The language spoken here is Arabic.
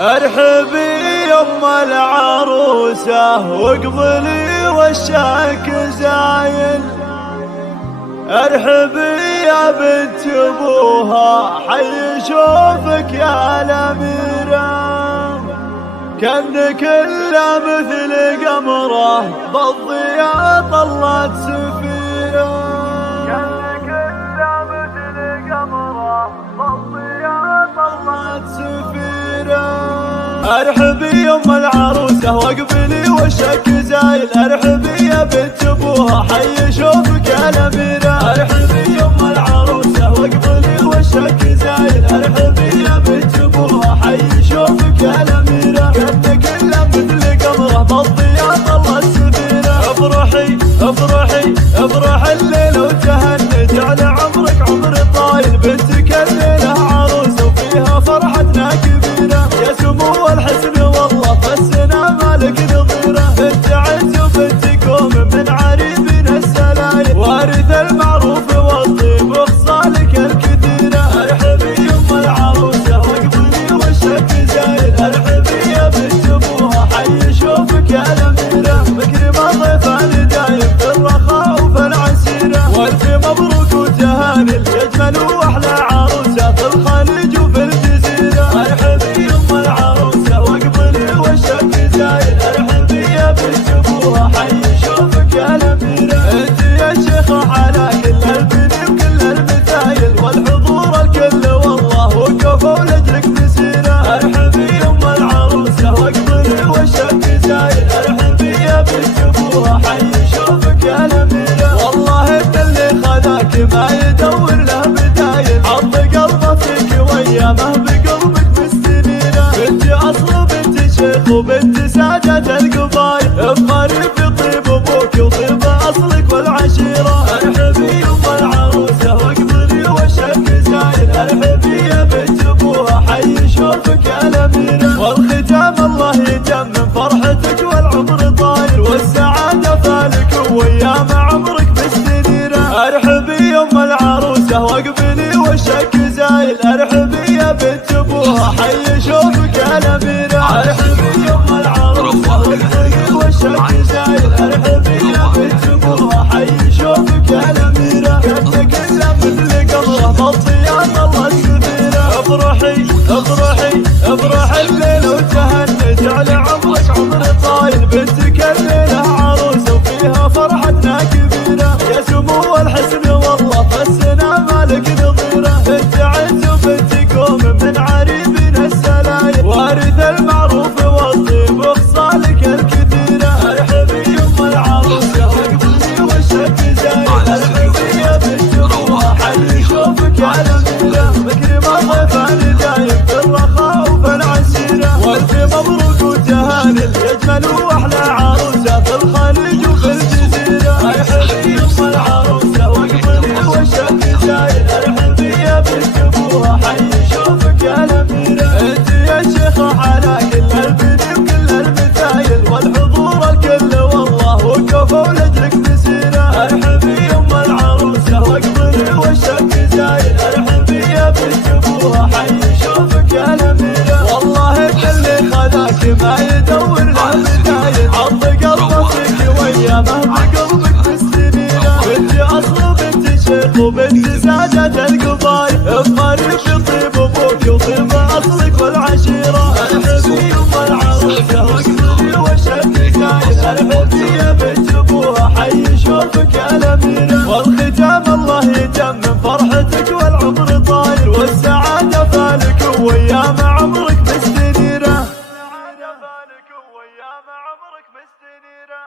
ارحبي يم العروسة واقبلي وشك زاين. ارحبي يا بنت ابوها حي شوفك يا الاميرة، كأنك الا مثل قمره بالضياء طلت سفيرة، كأنك الا مثل قمره بالضياء طلت سفيرة. ارحبي يم العروسة واقبلي وشك زايل. ارحبي يا بنت ابوها حي شوفك يا الاميرة، ارحبي يم العروسة واقبلي وشك زايل. ارحبي يا بنت ابوها حي شوفك يا الاميرة، كأنك الا مثل قمره بالضياء طلت سفيرة. افرحي افرحي افرح الليلة وتهني، جعل عمرك عمر طايل. بنتك الليلة عروسة وفيها فرحتنا كبيرة، يا سمو الحسن والله فالسنة مالك نظيرة. بنت عز وبنت قوم من عريبنا السلايل، وارث المعروف والطيب وخصالك الكثيرة. ارحبي يم العروسة واقبلي وشك زايل. ارحبي يا بنت ابوها حي شوفك يا الاميرة، مكرمة ضيفان دايم في الرخاء وفي العسيرة. والف مبروك وتهاني اجمل واحلى عروسة في الخليج وفي الجزيرة. ارحبي يم العروسة واقبلي وشك زايل. ارحبي يا بنت ابوها حي شوفك يا الاميرة، انت يا شيخة على كل البني وكل المثايل، والحضور الكل والله وقفوا لاجلك مسيرة. ارحبي يم العروسة واقبلي وشك زايل. ارحبي يا بنت ابوها حي شوفك يا الاميرة، والله ان اللي خذاك ما يدور له بدايل. عض قلبه فيك وايامه بقلبك مستنيرة، بنت اصل وبنت شيخ وبنت سادة القبايل. افخري في طيب ابوك وطيب اصلك والعشيرة. ارحبي يم العروسة واقبلي وشك زايل. ارحبي يا بنت ابوها حي شوفك يا الاميرة، والختام الله يتم من فرحتك والعمر طايل، والسعادة فالك وايام عمرك مستنيرة. ارحبي يم العروسة واقبلي وشك زايل. ارحبي يا بنت ابوها حي شوفك يا الاميرة، ارحبي يم العروسة واقبلي وشك زايل. ارحبي يا بنت ابوها حي شوفك يا الاميرة، كأنك الا مثل قمره بالضياء طلت سفيرة. افرحي افرحي افرح الليلة وتهني، جعل عمرك عمر طايل. بنتك الليلة عروسة وفيها فرحتنا كبيرة، يا سمو الحسن والله فالسنة مالك نظيرة. بنت عز وبنت قوم من عريبنا السلايل، وارث المعروف والطيب وخصالك الكثيرة. ارحبي يم العروسة واقبلي وشك زايل. ارحبي يا بنت ابوها حي شوفك يا الاميرة، مكرمة ضيفان دايم في الرخاء وفي العسيرة. والف مبروك وتهاني اجمل واحلى عروسة في الخليج وفي الجزيرة. ارحبي يم العروسة واقبلي وشك زايل. ارحبي يا بنت ابوها حي شوفك يا الاميرة، انت يا شيخة على كل البني وكل المثايل، والحضور الكل والله وقفوا لاجلك مسيرة. ارحبي يم العروسة واقبلي وشك زايل. ارحبي يا بنت ابوها حي شوفك يا الاميرة، والله ان اللي خذاك ما يدور له بدايل. عض قلبه فيك وايامه بقلبك مستنيرة، بنت اصل وبنت شيخ وبنت سادة القبايل. افخري في طيب ابوك وطيب اصلك والعشيرة. ارحبي يم العروسة واقبلي وشك زايل. ارحبي يا بنت ابوها حي شوفك يا الاميرة، والختام الله يتم من فرحتك والعمر طايل، والسعادة فالك وايام عمرك مستنيرة. السعادة فالك وايام عمرك مستنيرة.